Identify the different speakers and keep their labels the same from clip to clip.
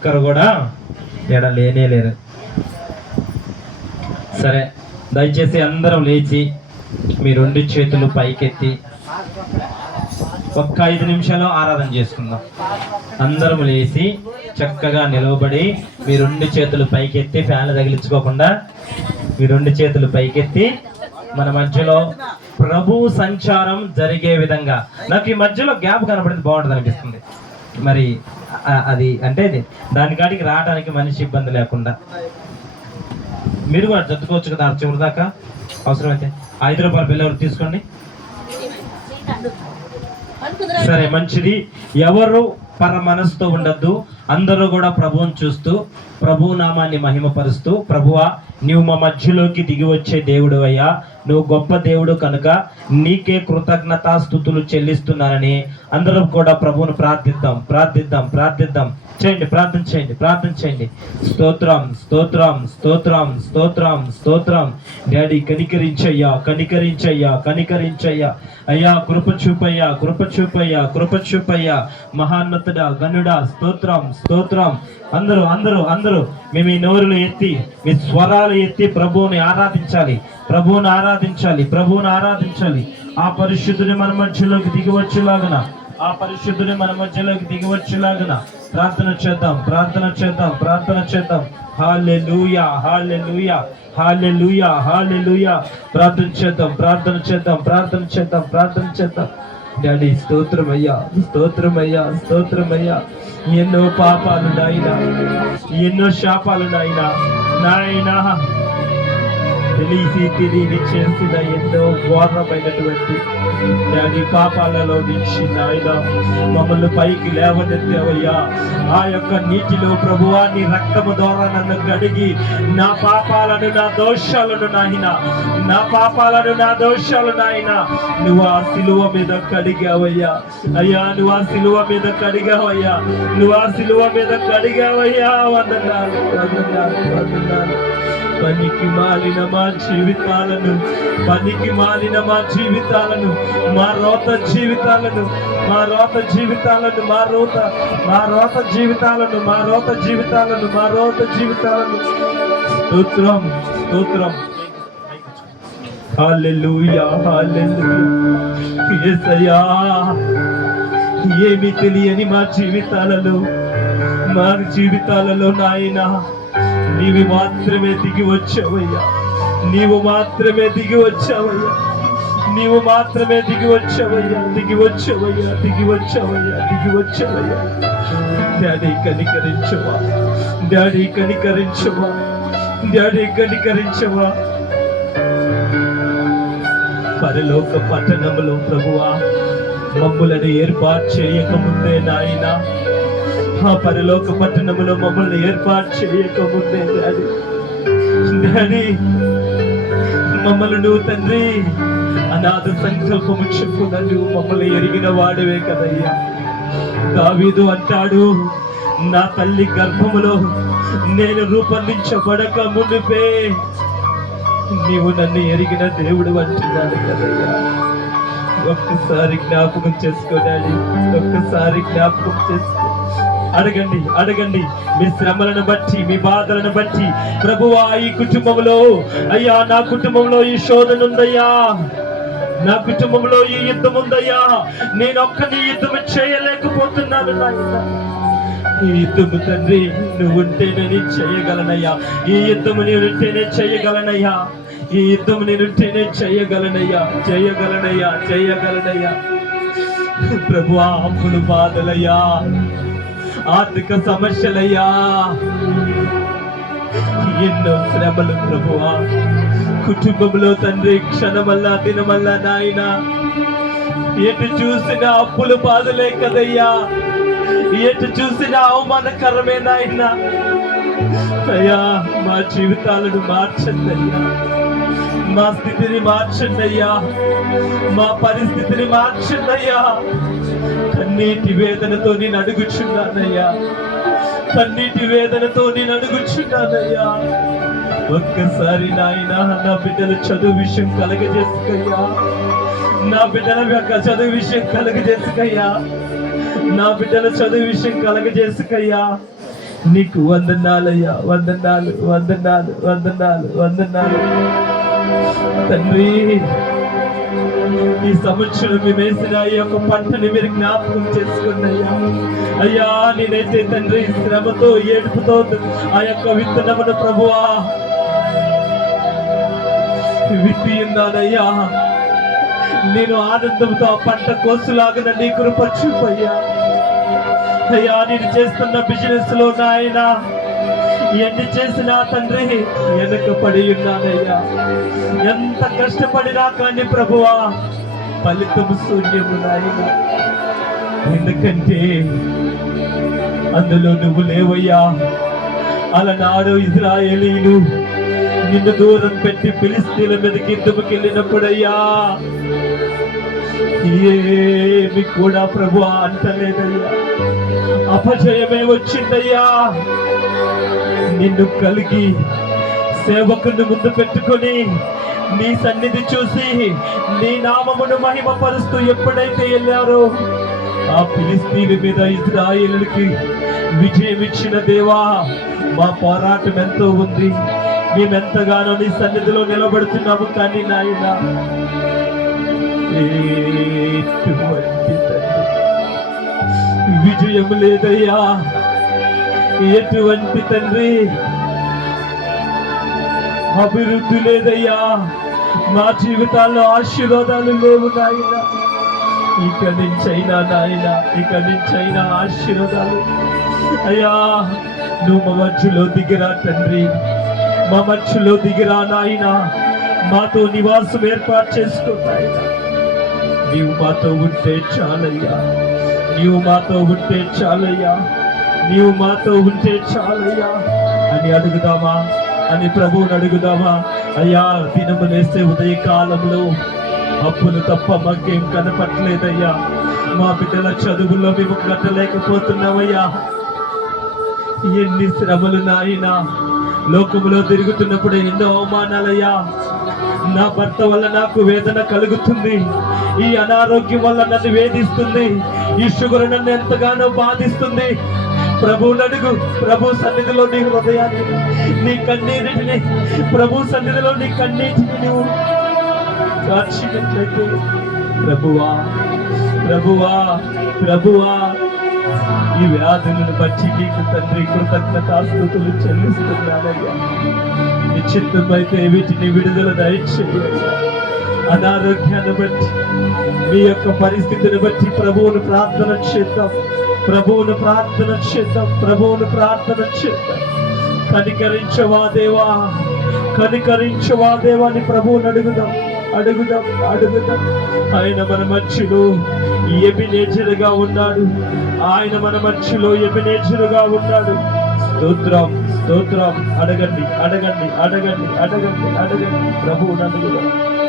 Speaker 1: ఒక్కరు కూడా ఎడ లేనే లేరు. సరే దయచేసి అందరం లేచి మీ రెండు చేతులు పైకెత్తి ఒక్క ఐదు నిమిషాలు ఆరాధన చేసుకుందాం. అందరం లేచి చక్కగా నిలవబడి మీ రెండు చేతులు పైకెత్తి ఫ్యాన్లు తగిలించుకోకుండా మీ రెండు చేతులు పైకెత్తి మన మధ్యలో ప్రభు సంచారం జరిగే విధంగా. నాకు ఈ మధ్యలో గ్యాప్ కనపడింది బాగుంటుంది అనిపిస్తుంది. మరి అది అంటే ఇది దాని కాడికి రావడానికి మనిషి ఇబ్బంది లేకుండా. మీరు కూడా జరుపుకోవచ్చు కదా చివరి దాకా? అవసరమైతే. ఐదు రూపాయల బిల్లు ఎవరు తీసుకోండి. సరే మంచిది. ఎవరు పర మనసుతో ఉండద్దు. అందరూ కూడా ప్రభువుని చూస్తూ ప్రభు నామాన్ని మహిమపరుస్తూ ప్రభువా నీవు మా మధ్యలోకి దిగి వచ్చే దేవుడు అయ్యా. నువ్వు గొప్ప దేవుడు కనుక నీకే కృతజ్ఞతాస్థుతులు చెల్లిస్తున్నానని అందరం కూడా ప్రభువును ప్రార్థిద్దాం ప్రార్థిద్దాం ప్రార్థిద్దాం. చేయండి ప్రార్థన చేయండి ప్రార్థన చేయండి. స్తోత్రం స్తోత్రం స్తోత్రం స్తోత్రం స్తోత్రం. డాడీ కనికరించయ్యా కనికరించయ్యా కనికరించయ్యా. అయ్యా కృప చూపయ్యా కృప చూపయ్యా కృప చూపయ్యా మహాన్నతుడా గనుడా స్తోత్రం స్తోత్రం. అందరూ అందరూ అందరూ మేము ఈ నోరులు ఎత్తి మీ స్వరాలు ఎత్తి ప్రభువుని ఆరాధించాలి. ప్రభువుని ఆరాధించాలి. ప్రభువుని ఆరాధించాలి. ఆ పరిశుద్ధుని మన మధ్యలోకి దిగివచ్చేలాగన ఆ పరిశుద్ధుని మన మధ్యలోకి దిగివచ్చేలాగన ప్రార్థన చేద్దాం ప్రార్థన చేద్దాం ప్రార్థన చేద్దాం. హాలెలూయా హాలెలూయా హాలెలూయా హాలెలూయా ప్రార్థన చేద్దాం ప్రార్థన చేద్దాం ప్రార్థన చేద్దాం ప్రార్థన చేద్దాం. డాడీ స్తోత్రమయ్యా స్తోత్రమయ్యా స్తోత్రమయ్యా. ఎన్నో పాపాలు నాయన ఎన్నో శాపాలు నాయన నాయనా తెలిసి తెలియని చేసిన ఎన్నో ఘోరమైనటువంటి దాని పాపాలలో నుంచి నాయన మమ్మల్ని పైకి లేవనెత్తావయ్యా. ఆ యొక్క నీటిలో ప్రభువా నీ రక్తము ద్వారా నన్ను కడిగి నా పాపాలను నా దోషాలను నాయన నా పాపాలను నా దోషాలు నాయన నువ్వు ఆ సిలువ మీద కడిగావయ్యా. అయ్యా నువ్వు ఆ సిలువ మీద కడిగావయ్యా. నువ్వు ఆ సిలువ మీద కడిగావయ్యా. వందనాలు వందనాలు వందనాలు. పనికి మాలిన మా జీవితాలను పనికి మాలిన మా జీవితాలను మా రోత జీవితాలను మా రోత జీవితాలను మా రోత మా రోత జీవితాలను మా రోత జీవితాలను మా రోత జీవితాలను. స్తోత్రం స్తోత్రం. హల్లెలూయా హల్లెలూయా. యేసయ్యా ఏమి తెలియని మా జీవితాలలో మా జీవితాలలో నాయనా నీవు మాత్రమే దిగి వచ్చావయ్యా. నీవు మాత్రమే దిగి వచ్చావయ్యా. నీవు మాత్రమే దిగి వచ్చావయ్యా. దిగి వచ్చావయ్యా. దిగి వచ్చావయ్యా. దిగి వచ్చావయ్యా. డాడీ కనికరించవా. డాడీ కనికరించవా. డాడీ కనికరించవా. పరలోక పట్టణములో ప్రభువా మమ్ములను ఏర్పాటు చేయకముందే నాయనా ఆ పరలోక పట్టణములో మమ్మల్ని ఏర్పాటు చేయకముందే డాడీ. డాడీ మమ్మల్ని నువ్వు తండ్రి అనాథ సంకల్పము చెప్పున నువ్వు మమ్మల్ని ఎరిగిన వాడివే కదయ్యా. దావీదు అంటాడు నా తల్లి గర్భములో నేను రూపొందించబడక మునిపే నీవు నన్ను ఎరిగిన దేవుడు అంటున్నాడు కదయ్యా. ఒక్కసారి జ్ఞాపకం చేసుకోడాలి ఒక్కసారి జ్ఞాపకం చేసుకో. అడగండి అడగండి. మీ శ్రమలను బట్టి మీ బాధలను బట్టి ప్రభువా ఈ కుటుంబంలో అయ్యా నా కుటుంబంలో ఈ శోధన ఉందయ్యా. నా కుటుంబంలో ఈ యుద్ధం ఉందయ్యా. నేను ఒక్కని యుద్ధం చేయలేకపోతున్నాను నాయనా. ఈ యుద్ధము తండ్రి నువ్వు ఉంటేనే నేను చేయగలనయ్యా. ఈ యుద్ధము నేను ఉంటేనే చేయగలనయ్యా. ఈ యుద్ధము నేను ఉంటేనే చేయగలనయ్యా. చేయగలనయ్యా చేయగలనయ్యా. ప్రభు అప్పులు బాధలయ్యా. ఆర్థిక సమస్యలయ్యా. ఎన్నో శ్రమలు ప్రభువా. కుటుంబంలో తండ్రి క్షణమల్లా దినమల్లా నాయన. ఎటు చూసిన అప్పులు బాధలే కదయ్యా. ఎటు చూసిన అవమానకరమే నాయన. అయ్యా మా జీవితాలను మార్చండి అయ్యా మా స్థితిని మార్చండి అయ్యా మా పరిస్థితిని మార్చండి అయ్యా కన్నీటి వేదనతో నేను అడుగుచున్నానయ్యా. కన్నీటి వేదనతో నేను అడుగుచున్నానయ్యా. ఒక్కసారి నాయన నా బిడ్డల చదువు విషయం కలగజేసుకయ్యా. నా బిడ్డల యొక్క చదువు విషయం కలగజేసుకయ్యా. నా బిడ్డల చదువు విషయం కలగజేసుకయ్యా. నీకు వందనాలయ్యా వందనాలు వందనాలు వందనాలు వందనాలు. తండ్రి ఈ సంవత్సరం మేము వేసిన ఈ యొక్క పంటని మీరు జ్ఞాపకం చేసుకున్నయ్యా అయ్యా. నేనైతే తండ్రి శ్రమతో ఏడుపుతో ఆ యొక్క విత్తనమును ప్రభువా విత్తి ఉన్నానయ్యా. నేను ఆనందంతో ఆ పంట కోసులాగిన నీ కృప చూపయ్యా. అయ్యా నేను చేస్తున్న బిజినెస్లో నాయన ఎన్ని చేసినా తండ్రి వెనక పడి ఉన్నానయ్యా. ఎంత కష్టపడినా కానీ ప్రభువా ఫలితం శూన్యము నాయన. ఎందుకంటే అందులో నువ్వు లేవయ్యా. అలనాడు ఇజ్రాయేలీలు నిన్ను దూరం పెట్టి ఫిలిస్తీన్ల మీదకి యుద్ధముకెళ్ళినప్పుడయ్యా ఏమి కూడా ప్రభు అంటలేదయ్యా. అపజయమే వచ్చిందయ్యా. నిన్ను కలిగి సేవకుని ముందు పెట్టుకొని నీ సన్నిధి చూసి నీ నామమును మహిమపరుస్తూ ఎప్పుడైతే వెళ్ళారో ఆ ఫిలిస్తీన్ మీద ఇజ్రాయేలుకి విజయం ఇచ్చిన దేవా మా పోరాటం ఎంతో ఉంది. మేమెంతగానో నీ సన్నిధిలో నిలబడుతున్నాము కానీ నాయన ఎటువంటి విజయం లేదయ్యా. ఎటువంటి తండ్రి అభివృద్ధి లేదయ్యా. మా జీవితాల్లో ఆశీర్వాదాలు లేవు నాయన. ఇక నుంచైనా నాయన ఇక నుంచైనా ఆశీర్వాదాలు. అయ్యా నువ్వు మా మధ్యలో దిగిరా తండ్రి. మా మధ్యలో దిగిరా నాయన. మాతో నివాసం ఏర్పాటు చేసుకో నాయన. నీవు మాతో ఉంటే చాలయ్యా. నీవు మాతో ఉంటే చాలయ్యా. నీవు మాతో ఉంటే చాలయ్యా. అని అడుగుదామా? అని ప్రభువుని అడుగుదామా? అయ్యా దినము లేస్తే ఉదయ కాలంలో అప్పులు తప్ప మాకేం కనపట్లేదయ్యా మా బిడ్డల చదువుల్లో మేము కట్టలేకపోతున్నామయ్యా. ఎన్ని శ్రమలు నాయనా. లోకములో తిరుగుతున్నప్పుడు ఎన్నో అవమానాలయ్యా. నా భర్త వల్ల నాకు వేదన కలుగుతుంది. ఈ అనారోగ్యం వల్ల నన్ను వేధిస్తుంది. ఈ షుగర్ నన్ను ఎంతగానో బాధిస్తుంది. ప్రభు నడుగు. ప్రభు సన్నిధిలో నీ హృదయాన్ని నీ కన్నీటిని ప్రభు సన్నిధిలో నీ కన్నీటిని నువ్వు కార్చినట్లయితే ప్రభువా ప్రభువా ప్రభువా. ఈ వ్యాధులను బట్టి నీకు తండ్రి కృతజ్ఞతాస్తుతులు చెల్లిస్తున్నానయ్యా. నిశ్చిత్తమైతే వీటిని విడుదల దయచేయాలి అనారోగ్యాన్ని బట్టి మీ యొక్క పరిస్థితిని బట్టి ప్రభువును ప్రార్థన చేద్దాం. ప్రభువును ప్రార్థన చేద్దాం. ప్రభువును ప్రార్థన చేద్దాం. కనికరించవా దేవా? కనికరించవా దేవా అని ప్రభువుని అడుగుదాం. అడుగుదాం అడుగుదాం. ఆయన మన మధ్యలో ఎబినేచరుగా ఉన్నాడు. ఆయన మన మధ్యలో ఎబినేచరుగా ఉన్నాడు. స్తోత్రం స్తోత్రం. అడగండి అడగండి అడగండి అడగండి అడగండి. ప్రభువుని అడుగుదాం.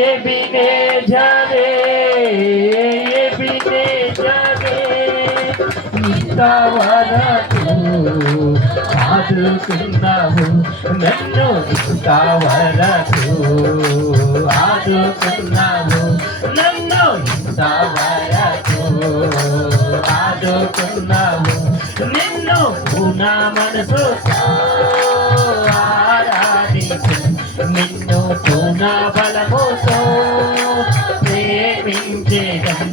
Speaker 1: ఎబినేజరే ఎబినేజరే ఇంతవరకు ఆదుకున్నావు ఎబినేజరే ఎబినేజరే ఇంతవరకు ఆదుకున్నావు నన్ను ఇంతవరకు ఆదుకున్నావు నన్ను ఇంతవరకు ఆదుకున్నావు నిన్ను నా మనసు ప్రేమించేదం